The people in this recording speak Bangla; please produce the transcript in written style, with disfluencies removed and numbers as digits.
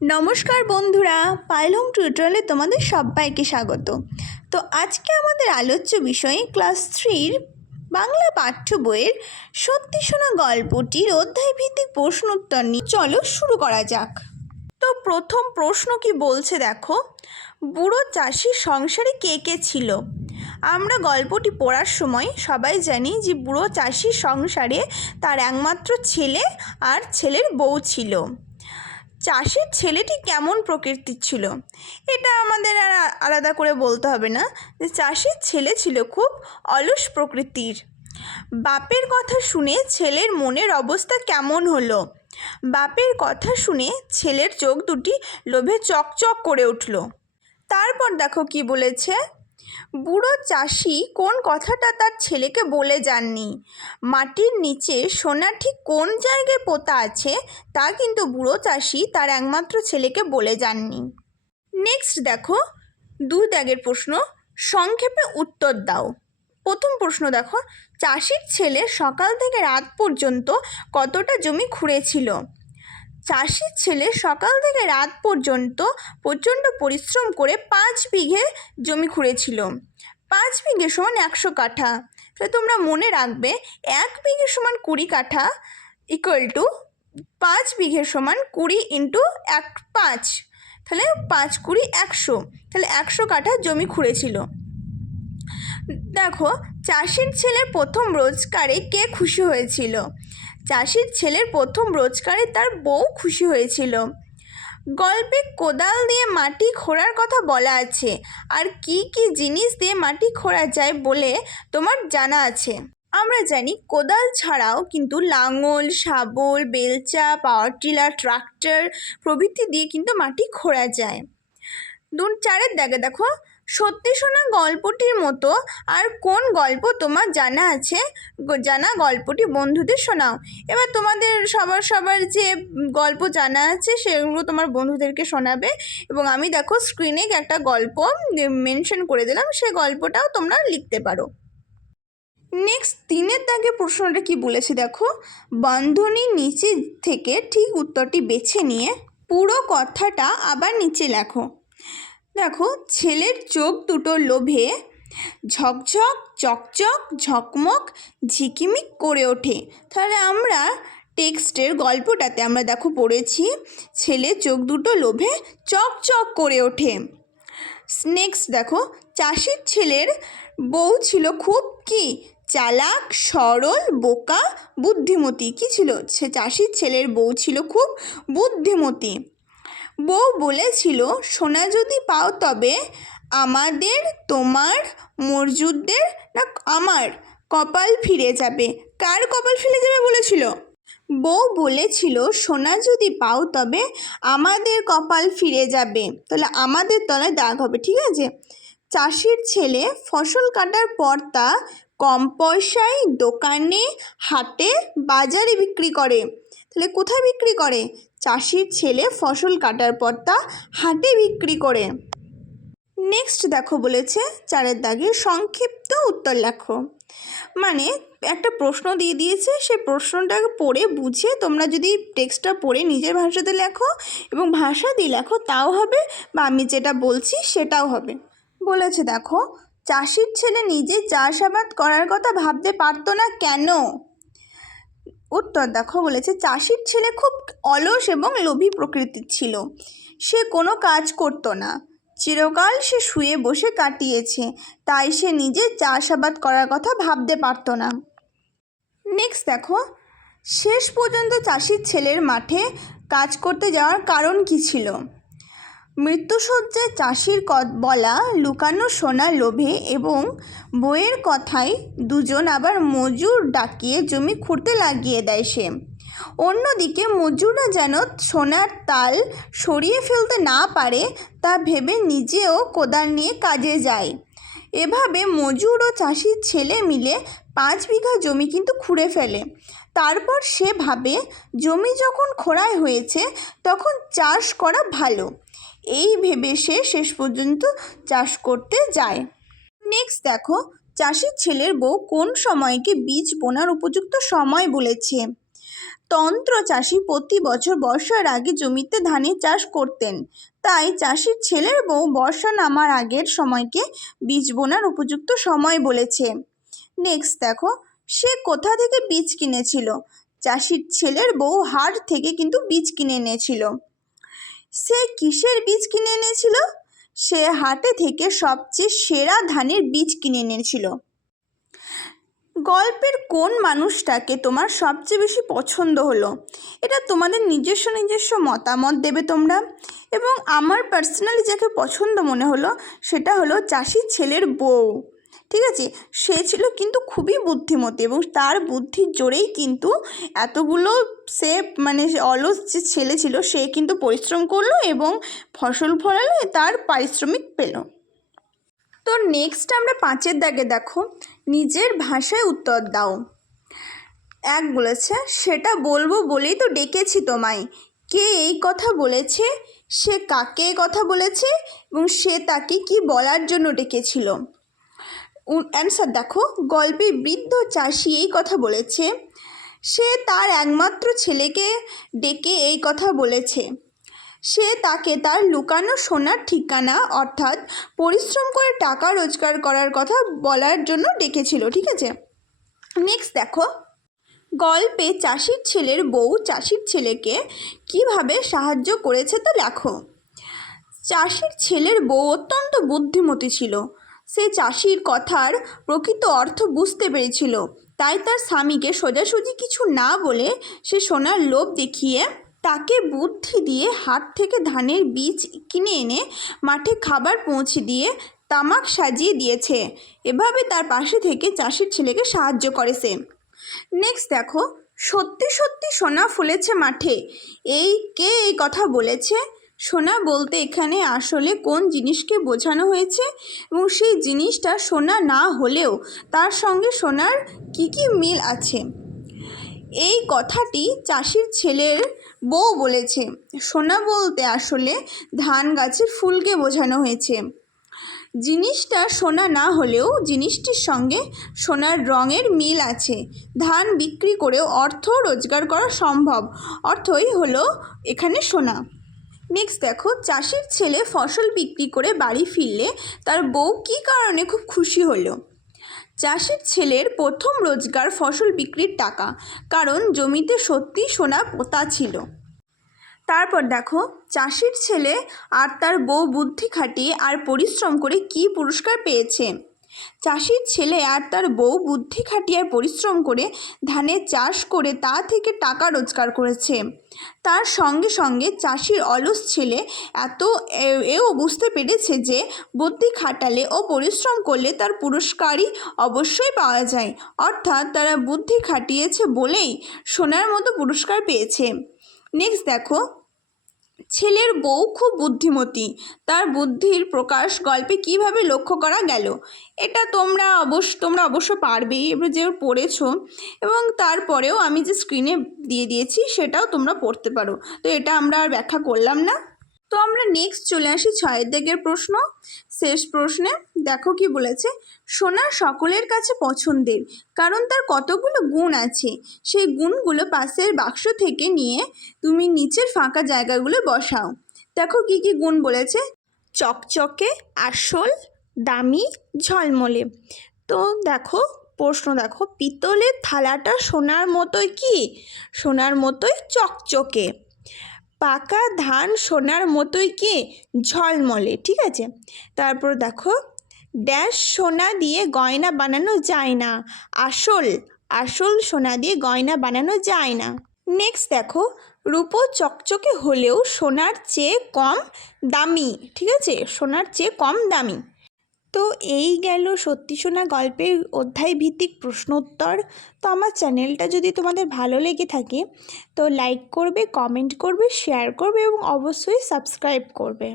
নমস্কার বন্ধুরা, পায়েল হোম টিউটোরিয়ালে তোমাদের সবাইকে স্বাগত। তো আজকে আমাদের আলোচ্য বিষয় ক্লাস 3 বাংলা পাঠ্য বইয়ের সত্যি শোনা গল্পটির অধ্যায়ভিত্তিক প্রশ্ন উত্তর নিয়ে চলো শুরু করা যাক। তো প্রথম প্রশ্ন কি বলছে দেখো, বুড়ো চাষির সংসারে কে কে ছিল? আমরা গল্পটি পড়ার সময় সবাই জানি যে বুড়ো চাষির সংসারে তার একমাত্র ছেলে আর ছেলের বউ ছিল। চাষির ছেলেটি কেমন প্রকৃতির ছিল এটা আমাদের আর আলাদা করে বলতে হবে না যে চাষির ছেলে ছিল খুব অলস প্রকৃতির। বাপের কথা শুনে ছেলের মনের অবস্থা কেমন হলো? বাপের কথা শুনে ছেলের চোখ দুটি লোভে চকচক করে উঠল। তারপর দেখো কি বলেছে, বুড়ো চাষি কোন কথাটা তার ছেলেকে বলে যাননি। মাটির নিচে সোনা ঠিক কোন জায়গায় পোতা আছে তা কিন্তু বুড়ো চাষি তার একমাত্র ছেলেকে বলে যাননি। নেক্সট দেখো, 2 দাগের প্রশ্ন, সংক্ষেপে উত্তর দাও। প্রথম প্রশ্ন দেখো, চাষির ছেলে সকাল থেকে রাত পর্যন্ত কতটা জমি খুঁড়েছিল? চাষির ছেলে সকাল থেকে রাত পর্যন্ত প্রচণ্ড পরিশ্রম করে 5 বিঘে জমি খুঁড়েছিল। 5 বিঘে সমান 100 কাঠা। তাহলে তোমরা মনে রাখবে 1 বিঘে সমান 20 কাঠা ইকুয়াল টু 5 বিঘে সমান 20 ইন্টু 5, তাহলে 5 20 100, তাহলে 100 কাঠা জমি খুঁড়েছিল। দেখো, চাষির ছেলের প্রথম রোজগারে কে খুশি হয়েছিল? চাষির ছেলের প্রথম রোজগারে তার বউ খুশি হয়েছিল। গল্পে কোদাল দিয়ে মাটি খোঁড়ার কথা বলা আছে, আর কি কি জিনিস দিয়ে মাটি খোঁড়া যায় বলে তোমার জানা আছে? আমরা জানি কোদাল ছাড়াও কিন্তু লাঙল, শাবল, বেলচা, পাওয়ার টিলার, ট্রাক্টর প্রভৃতি দিয়ে কিন্তু মাটি খোঁড়া যায়। 4 দাগে দেখো, সত্যি শোনা গল্পটির মতো আর কোন গল্প তোমার জানা আছে? জানা গল্পটি বন্ধুদের শোনাও। এবার তোমাদের সবার যে গল্প জানা আছে সেগুলো তোমার বন্ধুদেরকে শোনাবে, এবং আমি দেখো স্ক্রিনে একটা গল্প মেনশন করে দিলাম, সেই গল্পটাও তোমরা লিখতে পারো। নেক্সট 3 দাগে প্রশ্নটা কি বলেছে দেখো, বন্ধনীর নিচে থেকে ঠিক উত্তরটি বেছে নিয়ে পুরো কথাটা আবার নিচে লেখো। দেখো, ছেলের চোখ দুটো লোভে ঝকঝক চকচক ঝকমক ঝিকিমিক করে ওঠে। তাহলে আমরা টেক্সটের গল্পটাতে আমরা দেখো পড়েছি ছেলের চোখ দুটো লোভে চকচক করে ওঠে। নেক্সট দেখো, চাষির ছেলের বউ ছিল খুব কি চালাক, সরল, বোকা, বুদ্ধিমতী। কি ছিল? সে চাষির ছেলের বউ ছিল খুব বুদ্ধিমতী। বউ বলেছিল, সোনা যদি পাও তবে আমাদের, তোমার, মজুরদের না আমার কপাল ফিরে যাবে। কার কপাল ফিরে যাবে বলেছিল? বউ বলেছিল, সোনা যদি পাও তবে আমাদের কপাল ফিরে যাবে। তাহলে আমাদের তলায় দাগ হবে, ঠিক আছে? চাষির ছেলে ফসল কাটার পর তা কম পয়সায় দোকানে, হাটে, বাজারে বিক্রি করে। তাহলে কোথায় বিক্রি করে? চাষির ছেলে ফসল কাটার পর তা হাটে বিক্রি করে। নেক্সট দেখো বলেছে 4 দাগে সংক্ষিপ্ত উত্তর লেখো। মানে একটা প্রশ্ন দিয়ে দিয়েছে, সেই প্রশ্নটাকে পড়ে বুঝে তোমরা যদি টেক্সটটা পড়ে নিজের ভাষাতে লেখো এবং ভাষা দিয়ে লেখো তাও হবে, বা আমি যেটা বলছি সেটাও হবে। বলেছে দেখো, চাষির ছেলে নিজে চাষাবাদ করার কথা ভাবতে পারতো না কেন? উত্তর দেখো, বলেছে চাষির ছেলে খুব অলস এবং লোভী প্রকৃতির ছিল। সে কোনো কাজ করতো না, চিরকাল সে শুয়ে বসে কাটিয়েছে, তাই সে নিজে চাষাবাদ করার কথা ভাবতে পারতো না। নেক্সট দেখো, শেষ পর্যন্ত চাষির ছেলের মাঠে কাজ করতে যাওয়ার কারণ কি ছিল? মৃত্যুশয্যায় চাষির বলা লুকানো সোনার লোভে এবং বইয়ের কথায় দুজন আবার মজুর ডাকিয়ে জমি খুঁড়তে লাগিয়ে দেয় সে। অন্যদিকে মজুররা যেন সোনার তাল সরিয়ে ফেলতে না পারে তা ভেবে নিজেও কোদাল নিয়ে কাজে যায়। এভাবে মজুর ও চাষির ছেলে মিলে 5 বিঘা জমি কিন্তু খুঁড়ে ফেলে। তারপর সে ভাবে জমি যখন খোঁড়াই হয়েছে তখন চাষ করা ভালো। এই ভেবে সে শেষ পর্যন্ত চাষ করতে যায়। নেক্সট দেখো, চাষির ছেলের বউ কোন সময়কে বীজ বোনার উপযুক্ত সময় বলেছে? তন্ত্র চাষি প্রতি বছর বর্ষার আগে জমিতে ধানের চাষ করতেন। তাই চাষির ছেলের বউ বর্ষা নামার আগের সময়কে বীজ বোনার উপযুক্ত সময় বলেছে। নেক্সট দেখো, সে কোথা থেকে বীজ কিনেছিল? চাষির ছেলের বউ হাট থেকে কিন্তু বীজ কিনে এনেছিল। সে কিসের বীজ কিনে এনেছিল? সে হাটে থেকে সবচেয়ে সেরা ধানের বীজ কিনে এনেছিল। গল্পের কোন মানুষটাকে তোমার সবচেয়ে বেশি পছন্দ হলো? এটা তোমাদের নিজস্ব মতামত দেবে তোমরা। এবং আমার পার্সোনালি যাকে পছন্দ মনে হলো সেটা হলো চাষির ছেলের বউ। ঠিক আছে, সে ছিল কিন্তু খুবই বুদ্ধিমতী এবং তার বুদ্ধির জোরেই কিন্তু এতগুলো সে অলস যে ছেলে ছিল সে কিন্তু পরিশ্রম করলো এবং ফসল ফলালো, তার পারিশ্রমিক পেল। তো নেক্সট আমরা 5-এর দাগে দেখো, নিজের ভাষায় উত্তর দাও। 1 বলেছে, সেটা বলবো বলেই তো ডেকেছি তোমায়। কে এই কথা বলেছে? সে কাকে এই কথা বলেছে এবং সে তাকে কি বলার জন্য ডেকেছিল? অ্যান্সার দেখো, গল্পে বৃদ্ধ চাষি এই কথা বলেছে। সে তার একমাত্র ছেলেকে ডেকে এই কথা বলেছে। সে তাকে তার লুকানো সোনার ঠিকানা অর্থাৎ পরিশ্রম করে টাকা রোজগার করার কথা বলার জন্য ডেকেছিল। ঠিক আছে, নেক্সট দেখো, গল্পে চাষির ছেলের বউ চাষির ছেলেকে কিভাবে সাহায্য করেছে তা লেখো। চাষির ছেলের বউ অত্যন্ত বুদ্ধিমতী ছিল। সে চাষির কথার প্রকৃত অর্থ বুঝতে পেরেছিল। তাই তার স্বামীকে সোজাসুজি কিছু না বলে সে সোনার লোভ দেখিয়ে তাকে বুদ্ধি দিয়ে হাট থেকে ধানের বীজ কিনে এনে মাঠে খাবার পৌঁছে দিয়ে তামাক সাজিয়ে দিয়েছে। এভাবে তার পাশে থেকে চাষির ছেলেকে সাহায্য করে সে। নেক্সট দেখো, সত্যি সত্যি সোনা ফুলেছে মাঠে, কে এই কথা বলেছে? সোনা বলতে এখানে আসলে কোন জিনিসকে বোঝানো হয়েছে এবং সেই জিনিসটা সোনা না হলেও তার সঙ্গে সোনার কি মিল আছে? এই কথাটি চাষির ছেলের বউ বলেছে। সোনা বলতে আসলে ধান গাছের ফুলকে বোঝানো হয়েছে। জিনিসটা সোনা না হলেও জিনিসটির সঙ্গে সোনার রঙের মিল আছে। ধান বিক্রি করেও অর্থ রোজগার করা সম্ভব, অর্থই হলো এখানে সোনা। নেক্সট দেখো, চাষির ছেলে ফসল বিক্রি করে বাড়ি ফিরলে তার বউ কী কারণে খুব খুশি হলো? চাষির ছেলের প্রথম রোজগার ফসল বিক্রির টাকা, কারণ জমিতে সত্যি সোনা পোতা ছিল। তারপর দেখো, চাষির ছেলে আর তার বউ বুদ্ধি খাটিয়ে আর পরিশ্রম করে কি পুরস্কার পেয়েছে? চাষির ছেলে আর তার বউ বুদ্ধি খাটিয়ে আর পরিশ্রম করে ধানের চাষ করে তা থেকে টাকা রোজগার করেছে। তার সঙ্গে সঙ্গে চাষির অলস ছেলে এও বুঝতে পেরেছে যে বুদ্ধি খাটালে ও পরিশ্রম করলে তার পুরস্কারই অবশ্যই পাওয়া যায়, অর্থাৎ তারা বুদ্ধি খাটিয়েছে বলেই সোনার মতো পুরস্কার পেয়েছে। নেক্সট দেখো, ছেলের বউ খুব বুদ্ধিমতী, তার বুদ্ধির প্রকাশ গল্পে কিভাবে লক্ষ্য করা গেল? এটা তোমরা অবশ্য পারবেই, এবার যে পড়েছো এবং তারপরেও আমি যে স্ক্রিনে দিয়ে দিয়েছি সেটাও তোমরা পড়তে পারো। তো এটা আমরা আর ব্যাখ্যা করলাম না। তো আমরা নেক্সট চলে আসি 6-এর দাগের প্রশ্ন। শেষ প্রশ্নে দেখো কি বলেছে, সোনা সকলের কাছে পছন্দের, কারণ তার কতগুলো গুণ আছে। সেই গুণগুলো পাশের বাক্স থেকে নিয়ে তুমি নিচের ফাঁকা জায়গাগুলো বসাও। দেখো কি গুণ বলেছে, চকচকে, আসল, দামি, ঝলমলে। তো দেখো প্রশ্ন দেখো, পিতলের থালাটা সোনার মতোই কি? সোনার মতোই চকচকে। পাকা ধান সোনার মতোই কি? ঝলমলে। ঠিক আছে, তারপর দেখো, ড্যাশ সোনা দিয়ে গয়না বানানো যায় না, আসল সোনা দিয়ে গয়না বানানো যায় না। নেক্সট দেখো, রূপো চকচকে হলেও সোনার চেয়ে কম দামি। ঠিক আছে, সোনার চেয়ে কম দামি। তো এই গেল সত্যি সোনা গল্পের অধ্যায় ভিত্তিক প্রশ্ন উত্তর। তো আমার চ্যানেলটা যদি তোমাদের ভালো লেগে থাকে তো লাইক করবে, কমেন্ট করবে, শেয়ার করবে এবং অবশ্যই সাবস্ক্রাইব করবে।